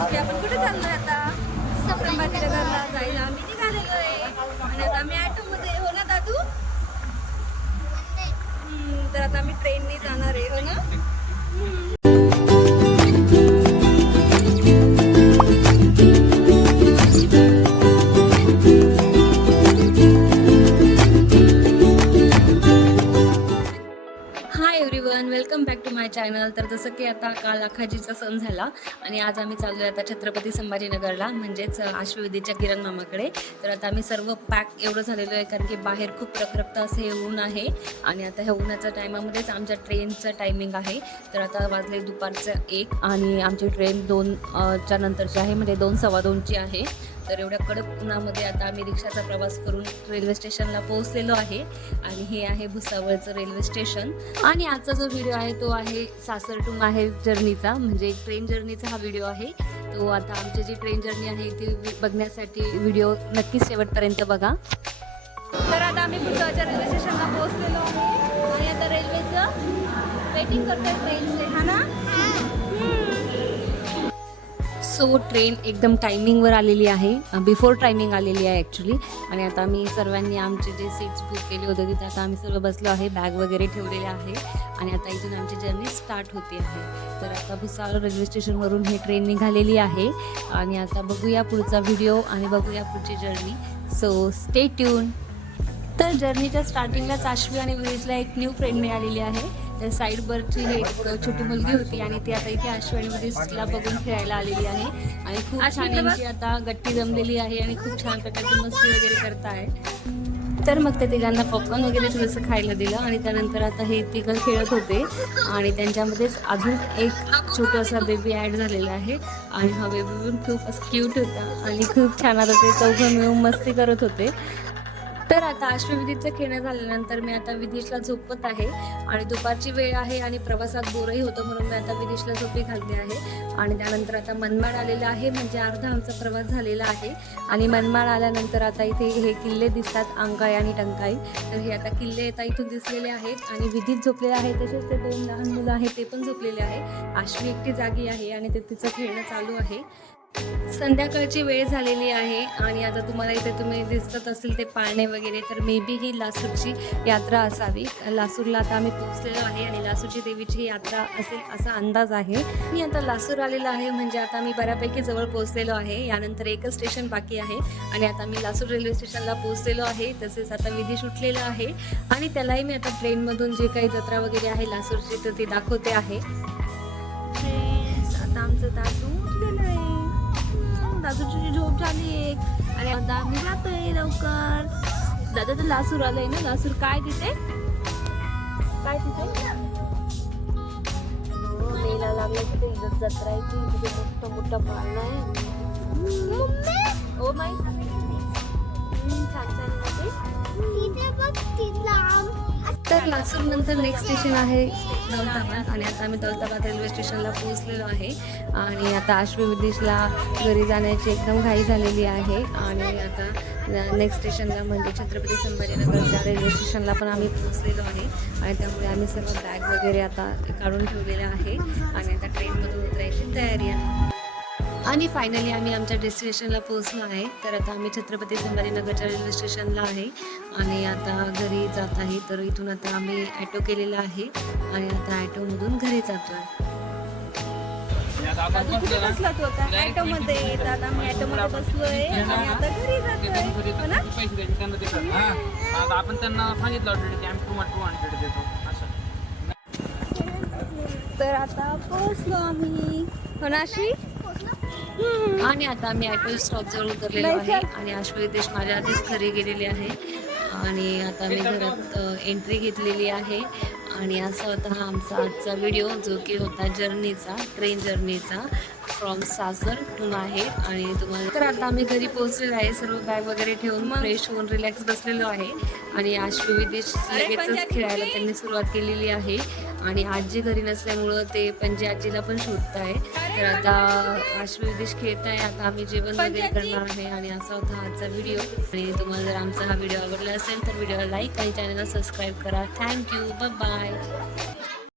आपण कुठे चाललोय आता? संभाजीनगरला जायला आम्ही निघालेलो आहे आणि आता आम्ही ऑटोमध्ये हो ना दादू? तर आता आम्ही ट्रेनने जाणार आहे हो ना? Welcome back to my channel. तर जसं की आता काल आखाजीचा सण झाला आणि आज आम्ही चाललो आहे आता छत्रपती संभाजीनगरला, म्हणजेच आश्वविधीच्या किरण मामाकडे. तर आता आम्ही सर्व पॅक एवढं झालेलो आहे कारण की बाहेर खूप रखरखत असे हे ऊन आहे आणि आता ह्या उन्हाच्या टायमामध्येच आमच्या ट्रेनचं टायमिंग आहे. तर आता वाजले दुपारचं 1 आणि आमची ट्रेन 2च्या नंतरची आहे, म्हणजे 2 सव्वा 2ची आहे. तर एवढ्या कडक उन्हामध्ये आता आम्ही रिक्षाचा प्रवास करून रेल्वे स्टेशनला पोहोचलेलो आहे आणि हे आहे भुसावळचं रेल्वे स्टेशन. आणि आजचा जो व्हिडिओ आहे तो आहे सासर टू माहेर जर्नीचा, म्हणजे ट्रेन जर्नीचा हा व्हिडिओ आहे. तो आता आमची जी ट्रेन जर्नी आहे ती बघण्यासाठी व्हिडिओ नक्कीच शेवटपर्यंत बघा. तर आता आम्ही भुसावळच्या रेल्वे स्टेशनला पोहोचलेलो आहे आणि आता रेल्वेचं वेटिंग करतोय ट्रेनचे, हा ना? सो ट्रेन एकदम टायमिंगवर आलेली आहे, बिफोर टायमिंग आलेली आहे ॲक्च्युली. आणि आता आम्ही सर्वांनी आमचे जे सीट्स बुक केले होते तिथे आता आम्ही सर्व बसलो आहे, बॅग वगैरे ठेवलेले आहे आणि आता इथून आमची जर्नी स्टार्ट होते आहे. तर आता भुसावळ रेल्वे स्टेशनवरून ही ट्रेन निघालेली आहे आणि आता बघूया पुढचा व्हिडिओ आणि बघूया पुढची जर्नी. So stay tune. तर जर्नीच्या स्टार्टिंगलाच आश्वी आणि विरीजला एक न्यू फ्रेंड मिळालेली आहे. तर साईड बर्थची एक छोटी मुलगी होती आणि ती आता इथे आश्वी आणि विरीजला बघून खेळायला आलेली आहे आणि खूप छान यांची आता गट्टी जमलेली आहे आणि खूप छान प्रकारची मस्ती वगैरे करत आहे. तर मग ते तिघांना पॉपकॉर्न वगैरे थोडंसं खायला दिलं आणि त्यानंतर आता हे तिघं खेळत होते आणि त्यांच्यामध्येच अजून एक छोटासा बेबी ॲड झालेला आहे आणि हा बेबी पण खूप असं क्यूट होता आणि खूप छान आता ते चौघं मिळून मस्ती करत होते. तर आता अश्वविधीचं खेळणं झाल्यानंतर मी आता विधीशला झोपवत आहे आणि दुपारची वेळ आहे आणि प्रवासात बोरही होतं म्हणून मी आता विधीशला झोपी घालते आहे. आणि त्यानंतर आता मनमाड आलेलं आहे, म्हणजे अर्धा आमचा प्रवास झालेला आहे. आणि मनमाड आल्यानंतर आता इथे हे किल्ले दिसतात, अंकाई आणि टंकाई. तर हे आता किल्ले आता इथून दिसलेले आहेत आणि विधीत झोपलेले आहे, तसेच ते 2 लहान मुलं आहेत ते पण झोपलेले आहे. आश्वी एकटी जागी आहे आणि ते तिचं खेळणं चालू आहे. संध्याकाळची वेळ झालेली आहे आणि आता तुम्हाला इथे तुम्ही दिसत असेल ते पाळणे वगैरे, तर मे बी ही लासूरची यात्रा असावी. लासूरला आता आम्ही पोहोचलेलो आहे आणि लासूरची देवीची यात्रा असेल असा अंदाज आहे. मी आता लासूर आलेलो आहे, म्हणजे आता मी बऱ्यापैकी जवळ पोहोचलेलो आहे. यानंतर एकच स्टेशन बाकी आहे आणि आता मी लासूर रेल्वे स्टेशनला पोहोचलेलो आहे. तसेच आता विधी उठलेला आहे आणि त्यालाही मी आता ट्रेनमधून जे काही जत्रा वगैरे आहे लासूरची तर ती दाखवते आहे. आता आमचं दादू उठलेलं आहे, दादूची झोप झाली एक आणि आता आम्ही जातोय लवकर. दादा तर लासूर आलंय ना. लासूर काय तिथे मेला लागला तिथे इज्जत जत्रा आहे, तिथे मोठा पाळणा आहे. ओ माय छान तर लासूर नंतर नेक्स्ट स्टेशन आहे दौलताबाद आणि आता आम्ही दौलताबाद रेल्वे स्टेशनला पोहोचलेलो आहे आणि आता आश्वी विदेशला घरी जाण्याची एकदम घाई झालेली आहे. आणि आता नेक्स्ट स्टेशनला म्हणजे छत्रपती संभाजीनगरच्या रेल्वे स्टेशनला पण आम्ही पोहोचलेलो आहे आणि त्यामुळे आम्ही सर्व बॅग वगैरे आता काढून ठेवलेल्या आहे आणि आता ट्रेनमधून उतरायची तयारी आहे. आणि फायनली आम्ही आमच्या डेस्टिनेशनला पोहोचलो आहे. तर आता आम्ही छत्रपती संभाजीनगरच्या रेल्वे स्टेशनला आहे आणि आता घरी जात आहे. तर इथून आता आम्ही ॲटो केलेला आहे आणि आता ॲटोमधून घरी जातो आहे. बसला तू आता ॲटोमध्ये, तर आम्ही ॲटोमध्ये बसलोय आणि आता घरी जातोय. आपण त्यांना सांगितलं ऑलरेडी की आम्ही तुम्हाला 200 देतो असं. तर आता पोहोचलो आम्ही होनाशी आणि आता आम्ही ॲटो स्टॉप जवळ उतरलेलो आहे आणि आश्वविदेश माझ्या आधीच घरी गेलेली आहे आणि आता मी घरात एंट्री घेतलेली आहे. आणि असा होता हा आमचा आजचा व्हिडिओ, जो की होता जर्नीचा, ट्रेन जर्नीचा फ्रॉम सासर टू माहेर. आणि तुम्हाला तर आता आम्ही घरी पोहोचलेलो आहे, सर्व बॅग वगैरे ठेवून फ्रेश होऊन रिलॅक्स बसलेलो आहे आणि आश्वी विदेश लगेचच खेळायला त्यांनी सुरुवात केलेली आहे आणि आजी घरी नसल्यामुळं ते पणजी आजीला पण शोधत आहे. तर आता आश्वी विदेश खेळत आहे, आता आम्ही जेवण वगैरे करणार आहे आणि असा होता आजचा व्हिडिओ. आणि तुम्हाला जर आमचा हा व्हिडिओ आवडला असेल तर व्हिडिओला लाईक आणि चॅनलला सबस्क्राईब करा. Thank you, bye bye.